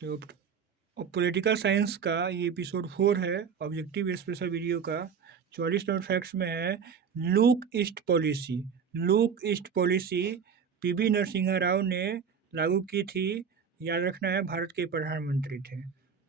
तो political science का ये एपिसोड 4 है, ऑब्जेक्टिव स्पेशल वीडियो का। 44 नंबर फैक्ट्स में है look east policy. Look east policy PV Narasimha Rao ने लागू की थी। याद रखना है, भारत के प्रधानमंत्री थे।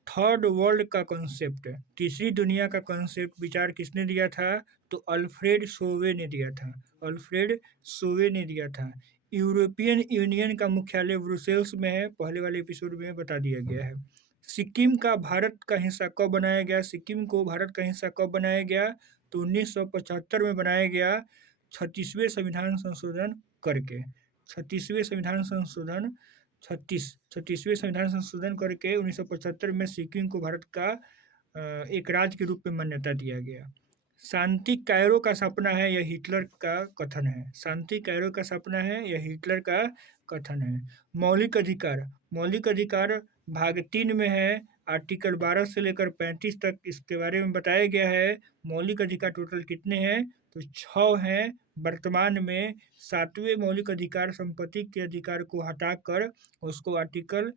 थर्ड वर्ल्ड का कॉन्सेप्ट, तीसरी दुनिया का कॉन्सेप्ट विचार किसने दिया था? तो अल्फ्रेड सोवे ने दिया था। अल्फ्रेड सोवे ने दिया था। यूरोपियन यूनियन का मुख्यालय ब्रुसेल्स में है, पहले वाले एपिसोड में बता दिया गया है। सिक्किम का भारत का हिस्सा कब बनाया गया? सिक्किम को भारत का हिस्सा कब बनाया गया? तो 1975 में बनाया गया, 36वें संविधान संशोधन करके। 36वें संविधान संशोधन 36वें संविधान संशोधन करके 1975 में सिक्किम को भारत का एक राज्य के रूप में मान्यता दिया गया। शांति कायरो का सपना है, यह हिटलर का कथन है। शांति कायरो का सपना है, यह हिटलर का कथन है। मौलिक अधिकार, मौलिक अधिकार भाग 3 में है, आर्टिकल 12 से लेकर 35 तक इसके बारे में बताया गया है। मौलिक अधिकार टोटल कितने हैं? तो 6 हैं। वर्तमान में 7वें मौलिक अधिकार संपत्ति के अधिकार को हटाकर उसको आर्टिकल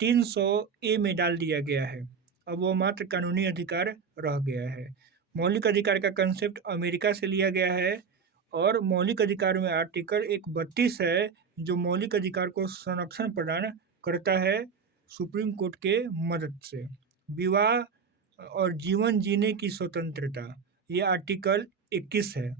300 ए में डाल दिया गया है। अब वो मात्र कानूनी अधिकार रह गया है। मौलिक अधिकार का कंसेप्ट अमेरिका से लिया गया है और मौलिक अधिकार में आर्टिकल 132 है जो मौलिक अधिकार को संरक्षण प्रदान करता है सुप्रीम कोर्ट के मदद से। विवाह और जीवन जीने की स्वतंत्रता, ये आर्टिकल 21 है।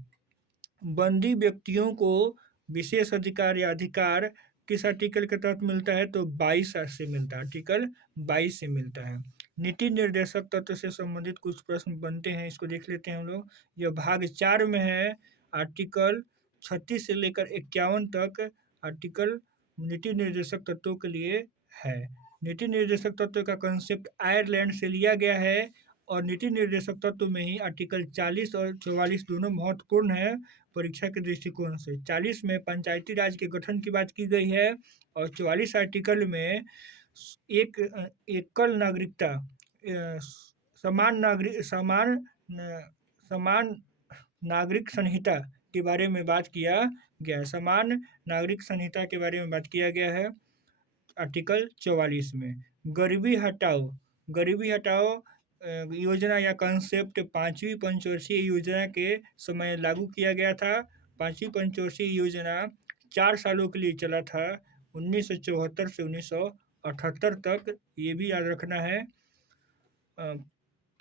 बंदी व्यक्तियों को विशेष अधिकार या अधिकार किस आर्टिकल के तहत मिलता है? तो 22 से मिलता है, आर्टिकल 22 से मिलता है। नीति निर्देशक तत्व से संबंधित कुछ प्रश्न बनते हैं, इसको देख लेते हैं हम लोग। यह भाग 4 में है, आर्टिकल 36 से लेकर 51 तक आर्टिकल नीति निर्देशक तत्वों के लिए है। नीति निर्देशक तत्व का कंसेप्ट आयरलैंड से लिया गया है और नीति निर्देशक तत्व में ही आर्टिकल 40 और 44 दोनों महत्वपूर्ण है परीक्षा के दृष्टिकोण से। 40 में पंचायती राज के गठन की बात की गई है और 44 आर्टिकल में एक एकल नागरिकता, समान नागरिक संहिता के बारे में बात किया गया है। समान नागरिक संहिता के बारे में बात किया गया है आर्टिकल 44 में। गरीबी हटाओ योजना या कंसेप्ट 5वीं पंचवर्षीय योजना के समय लागू किया गया था। 5वीं पंचवर्षीय योजना 4 सालों के लिए चला था, 1974 से 1978 तक, ये भी याद रखना है।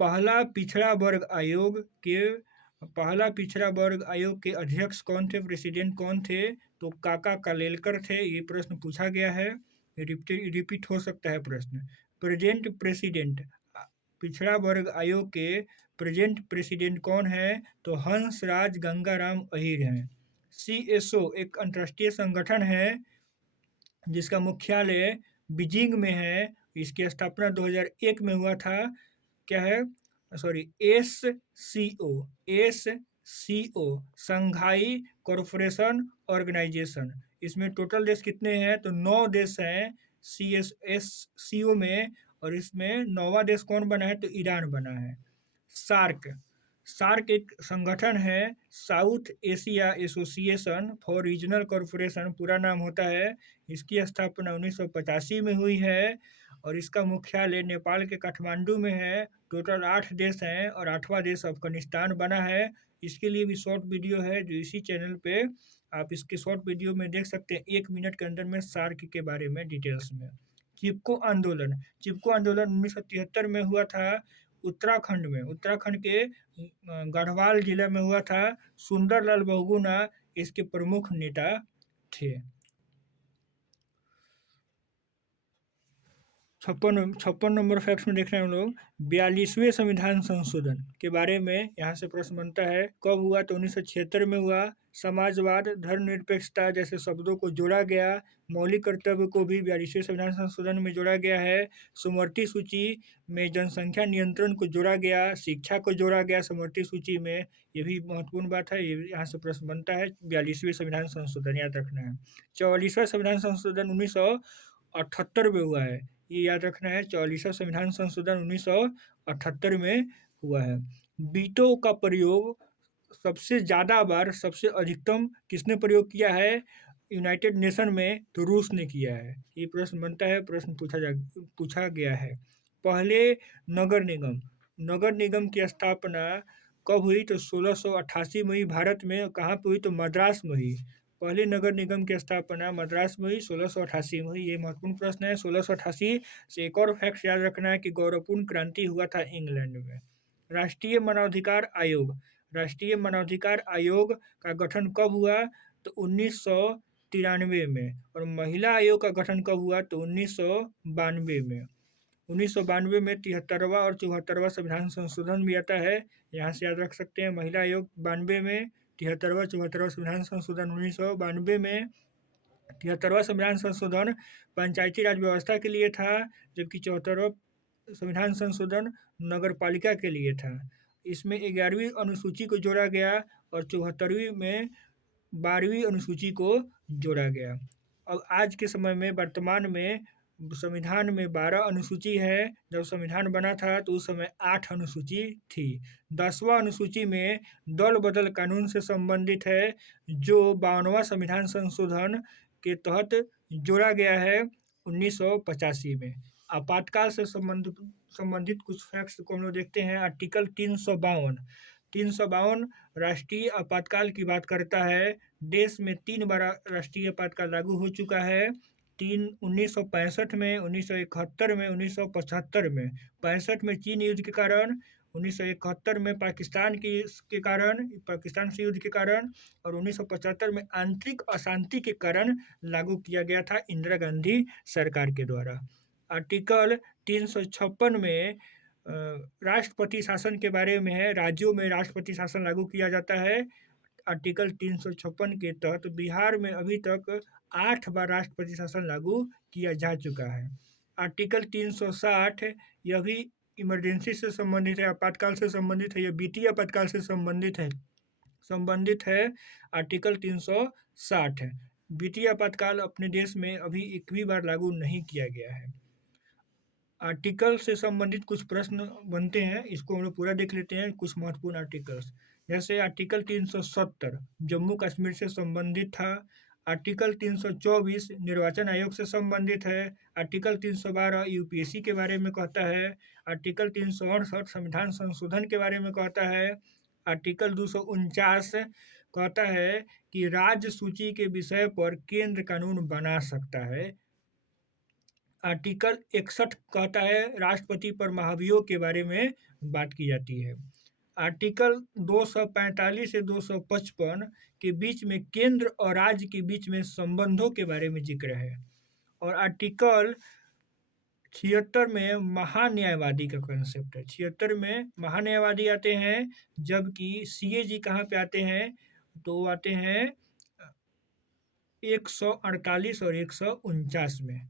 पहला पिछड़ा वर्ग आयोग के अध्यक्ष कौन थे, प्रेसिडेंट कौन थे? तो काका कालेलकर थे। ये प्रश्न पूछा गया है, रिपीट हो सकता है प्रश्न। प्रेजेंट प्रेसिडेंट, पिछड़ा वर्ग आयोग के प्रेजेंट प्रेसिडेंट कौन है? तो हंसराज गंगाराम अहीर हैं। CSO एक अंतर्राष्ट्रीय संगठन है जिसका मुख्यालय बीजिंग में है। इसकी स्थापना 2001 में हुआ था। क्या है? Sorry, SCO Shanghai corporation organisation. इसमें टोटल देश कितने हैं? तो 9 देश हैं SCO में, और इसमें 9वां देश कौन बना है? तो ईरान बना है। सार्क एक संगठन है, south Asia association for regional corporation पूरा नाम होता है। इसकी स्थापना 1985 में हुई है और इसका मुख्यालय नेपाल के काठमांडू में है। टोटल 8 देश हैं और 8वां देश अफगानिस्तान बना है। इसके लिए भी शॉर्ट वीडियो है जो इसी चैनल पे आप इसके शॉर्ट वीडियो में देख सकते हैं, 1 मिनट के अंदर में सार्क के बारे में डिटेल्स में। चिपको आंदोलन 1973 में हुआ था उत्तराखंड में, उत्तराखंड के गढ़वाल जिला में हुआ था। सुंदरलाल बहुगुणा इसके प्रमुख नेता थे। 56 नंबर फैक्ट्स में देख रहे हैं हम लोग, 42वें संविधान संशोधन के बारे में यहाँ से प्रश्न बनता है। कब हुआ? तो 1976 में हुआ। समाजवाद, धर्मनिरपेक्षता जैसे शब्दों को जोड़ा गया। मौलिक कर्तव्य को भी 42वें संविधान संशोधन में जोड़ा गया है। सुमर्ती सूची में जनसंख्या नियंत्रण को जोड़ा गया, शिक्षा को जोड़ा गया सुमर्ती सूची में। ये भी महत्वपूर्ण बात है, ये यहाँ से प्रश्न बनता है। 42वें संविधान संशोधन याद रखना है। 44वां संविधान संशोधन 1978 में हुआ है, ये याद रखना है। 44वां संविधान संशोधन 1978 में हुआ है। वीटो का प्रयोग सबसे ज़्यादा बार, सबसे अधिकतम किसने प्रयोग किया है? यूनाइटेड नेशन में तो रूस ने किया है। ये प्रश्न बनता है, प्रश्न पूछा गया है। पहले नगर निगम की स्थापना कब हुई? तो 1688 में हुई। भारत में कहाँ पे हुई? तो मद्रास में हुई। पहले नगर निगम की स्थापना मद्रास में हुई, 1688 में हुई। ये महत्वपूर्ण प्रश्न है। 1688 से एक और फैक्ट याद रखना है कि गौरवपूर्ण क्रांति हुआ था इंग्लैंड में। राष्ट्रीय मानवाधिकार आयोग का गठन कब हुआ? तो 1993 में। और महिला आयोग का गठन कब हुआ? तो 1992 में। 1992 में 73वां और 74वां संविधान संशोधन भी आता है, यहाँ से याद रख सकते हैं। महिला आयोग 92 में, 73वां 74वां संविधान संशोधन 1992 में। 73वां संविधान संशोधन पंचायती राज व्यवस्था के लिए था, जबकि 74वां संविधान संशोधन नगर पालिका के लिए था। इसमें 11वीं अनुसूची को जोड़ा गया और 74वीं में 12वीं अनुसूची को जोड़ा गया। अब आज के समय में वर्तमान में संविधान में 12 अनुसूची है। जब संविधान बना था तो उस समय 8 अनुसूची थी। 10वां अनुसूची में दल बदल कानून से संबंधित है, जो 52वां संविधान संशोधन के तहत जोड़ा गया है 1985 में। आपातकाल से संबंधित कुछ फैक्ट्स को हम लोग देखते हैं। आर्टिकल 352 राष्ट्रीय आपातकाल की बात करता है। देश में 3 बार राष्ट्रीय आपातकाल लागू हो चुका है। 1965 में, 1971 में, 1975 में। 65 में चीन युद्ध के कारण, 1971 में पाकिस्तान से युद्ध के कारण, और 1975 में आंतरिक अशांति के कारण लागू किया गया था इंदिरा गांधी सरकार के द्वारा। आर्टिकल 356 में राष्ट्रपति शासन के बारे में है। राज्यों में राष्ट्रपति शासन लागू किया जाता है। आर्टिकल 356 के तहत बिहार में अभी तक 8 बार राष्ट्रपति शासन लागू किया जा चुका है। आर्टिकल 360 यह भी इमरजेंसी से संबंधित है, आपातकाल से संबंधित है, यह वित्तीय आपातकाल से संबंधित है। आर्टिकल 360 है। वित्तीय आपातकाल अपने देश में अभी एक भी बार लागू नहीं किया गया है। आर्टिकल से संबंधित कुछ प्रश्न बनते हैं, इसको हम लोग पूरा देख लेते हैं। कुछ महत्वपूर्ण आर्टिकल्स, जैसे आर्टिकल 370 जम्मू कश्मीर से संबंधित था। आर्टिकल 324 निर्वाचन आयोग से संबंधित है। आर्टिकल 312 यूपीएससी के बारे में कहता है। आर्टिकल 368 संविधान संशोधन के बारे में कहता है। आर्टिकल 249 कहता है कि राज्य सूची के विषय पर केंद्र कानून बना सकता है। आर्टिकल 61 कहता है राष्ट्रपति पर महाभियोग के बारे में बात की जाती है। आर्टिकल 245 से 255 के बीच में केंद्र और राज्य के बीच में संबंधों के बारे में जिक्र है। और आर्टिकल 76 में महान्यायवादी का कंसेप्ट है। 76 में महान्यायवादी आते हैं, जबकि सीएजी कहाँ पे आते हैं? तो आते हैं 148 और 149 में।